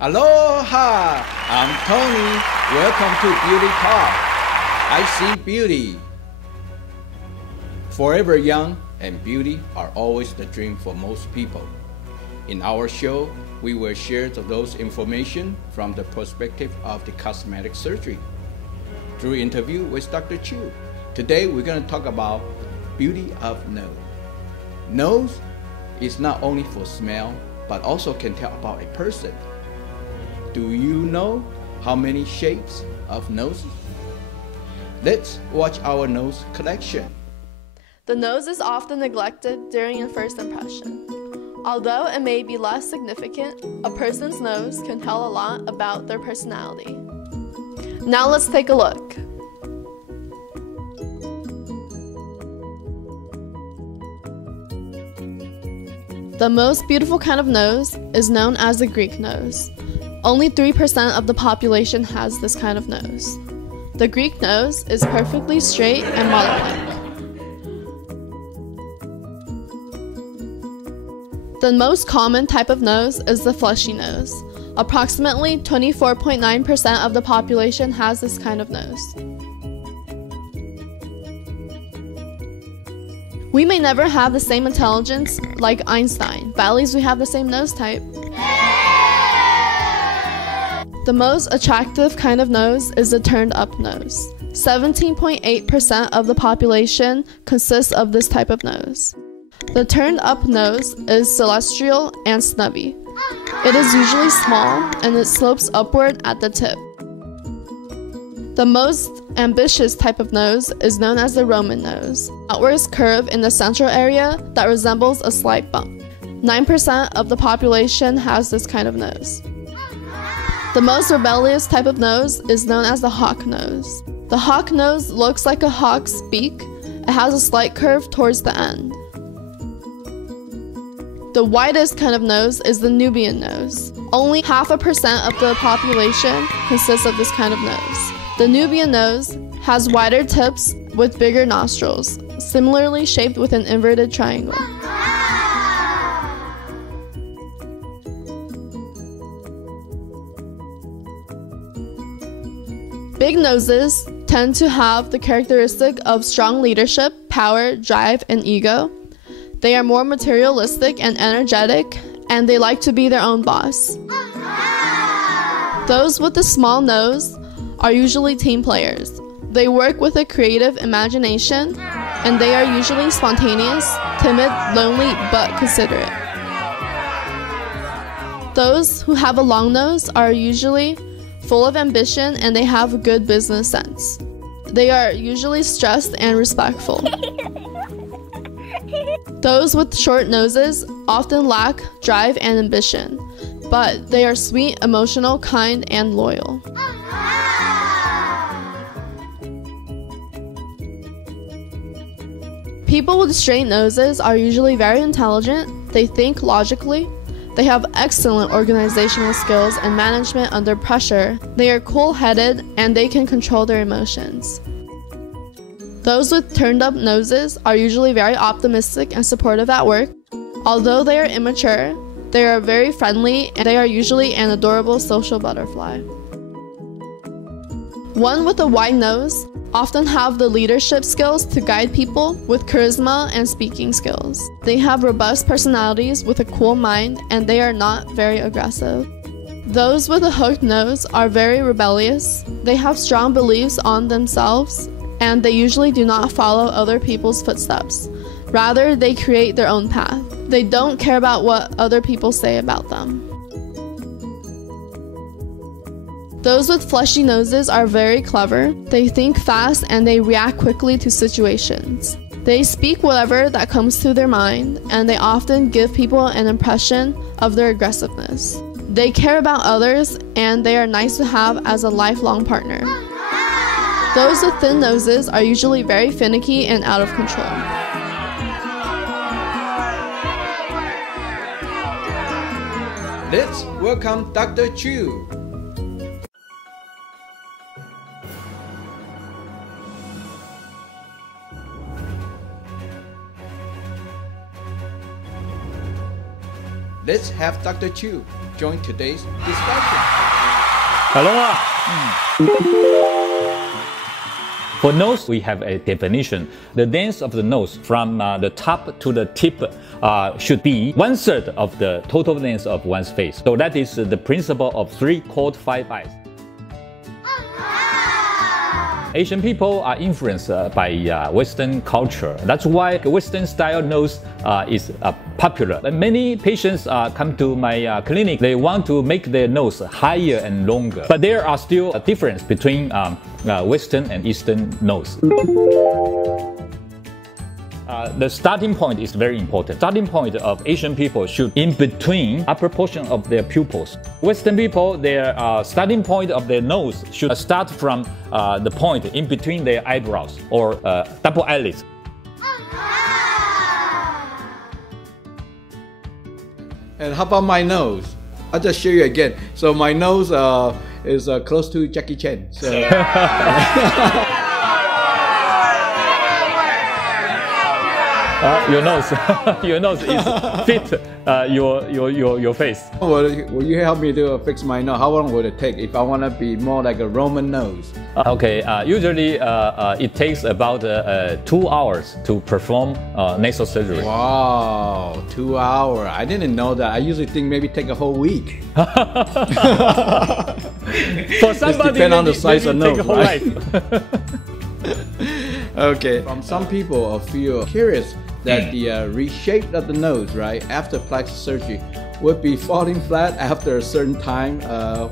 Aloha! I'm Tony. Welcome to Beauty Talk. I see beauty. Forever young and beauty are always the dream for most people. In our show, we will share those information from the perspective of the cosmetic surgery through interview with Dr. Chu. Today, we're going to talk about beauty of nose. Nose is not only for smell, but also can tell about a person. Do you know how many shapes of noses? Let's watch our nose collection. The nose is often neglected during a first impression. Although it may be less significant, a person's nose can tell a lot about their personality. Now let's take a look. The most beautiful kind of nose is known as the Greek nose. Only 3% of the population has this kind of nose. The Greek nose is perfectly straight and model-like. The most common type of nose is the fleshy nose. Approximately 24.9% of the population has this kind of nose. We may never have the same intelligence like Einstein, but at least we have the same nose type. The most attractive kind of nose is the turned up nose. 17.8% of the population consists of this type of nose. The turned up nose is celestial and snubby. It is usually small and it slopes upward at the tip. The most ambitious type of nose is known as the Roman nose. Outwards curve in the central area that resembles a slight bump. 9% of the population has this kind of nose. The most rebellious type of nose is known as the hawk nose. The hawk nose looks like a hawk's beak. It has a slight curve towards the end. The widest kind of nose is the Nubian nose. Only 0.5% of the population consists of this kind of nose. The Nubian nose has wider tips with bigger nostrils, similarly shaped with an inverted triangle. Big noses tend to have the characteristic of strong leadership, power, drive, and ego. They are more materialistic and energetic, and they like to be their own boss. Those with a small nose are usually team players. They work with a creative imagination, and they are usually spontaneous, timid, lonely, but considerate. Those who have a long nose are usually full of ambition and they have a good business sense. They are usually stressed and respectful. Those with short noses often lack drive and ambition, but they are sweet, emotional, kind, and loyal. People with straight noses are usually very intelligent. They think logically. They have excellent organizational skills and management under pressure. They are cool-headed and they can control their emotions. Those with turned up noses are usually very optimistic and supportive at work. Although they are immature, they are very friendly and they are usually an adorable social butterfly. One with a wide nose often have the leadership skills to guide people with charisma and speaking skills. They have robust personalities with a cool mind and they are not very aggressive. Those with a hooked nose are very rebellious. They have strong beliefs on themselves and they usually do not follow other people's footsteps. Rather, they create their own path. They don't care about what other people say about them. Those with fleshy noses are very clever. They think fast and they react quickly to situations. They speak whatever that comes to their mind, and they often give people an impression of their aggressiveness. They care about others and they are nice to have as a lifelong partner. Those with thin noses are usually very finicky and out of control. Let's welcome Dr. Chu. Let's have Dr. Chu join today's discussion. Hello. For nose, we have a definition. The length of the nose from the top to the tip should be 1/3 of the total length of one's face. So that is the principle of 3 called 5 eyes. Asian people are influenced by Western culture. That's why Western style nose is popular. Many patients come to my clinic. They want to make their nose higher and longer. But there are still a difference between Western and Eastern nose. The starting point is very important. Starting point of Asian people should in between upper portion of their pupils. Western people, their starting point of their nose should start from the point in between their eyebrows or double eyelids. And how about my nose? I'll just show you again. So my nose is close to Jackie Chan. So. Your nose is fit your face. Will you help me to fix my nose? How long would it take if I want to be more like a Roman nose? Okay, usually it takes about 2 hours to perform nasal surgery. Wow, 2 hours. I didn't know that. I usually think maybe take a whole week. For somebody, depend on the size of nose, take a whole right? life. Okay. Some people feel curious that the reshape of the nose, right, after plastic surgery would be falling flat after a certain time.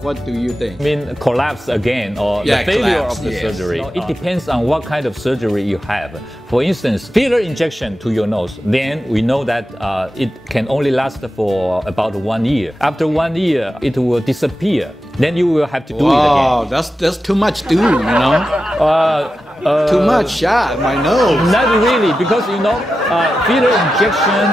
What do you think? I mean, collapse again or the failure of the surgery. It depends on what kind of surgery you have. For instance, filler injection to your nose, then we know that it can only last for about 1 year. After 1 year, it will disappear. Then you will have to do it again. Wow, that's too much to do, you know? Too much shot, my nose. Not really, because filler injection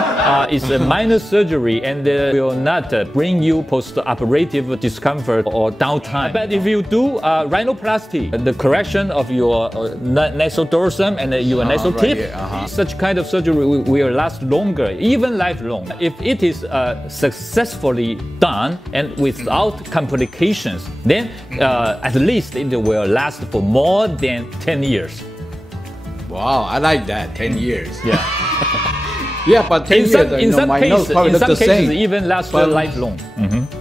is a minor surgery and will not bring you post-operative discomfort or downtime. But if you do rhinoplasty, the correction of your nasal dorsum and your nasal tip, such kind of surgery will last longer, even lifelong. If it is successfully done and without complications, then at least it will last for more than 10 years. Wow, I like that. 10 years. Yeah. Yeah, but 10 years, my nose probably looks the same. Even last lifelong.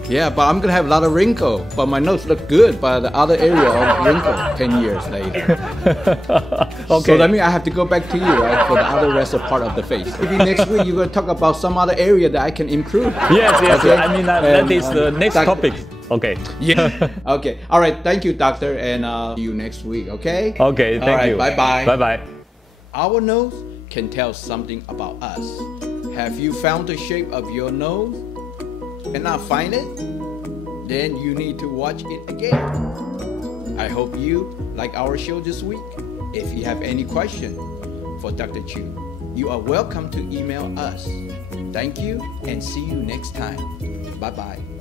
Yeah, but I'm gonna have a lot of wrinkle. But my nose look good, but the other area of wrinkle 10 years later. Okay. So that means I have to go back to you, right, for the other rest of part of the face. Maybe next week you're gonna talk about some other area that I can improve. Yes. Okay? I mean, that is the next topic. Okay. Yeah. Okay. All right. Thank you, doctor, and see you next week. Okay. Okay. Thank you. Bye bye. Bye bye. Our nose can tell something about us. Have you found the shape of your nose and not find it? Then you need to watch it again. I hope you like our show this week. If you have any question for Dr. Chu, you are welcome to email us. Thank you and see you next time. Bye bye.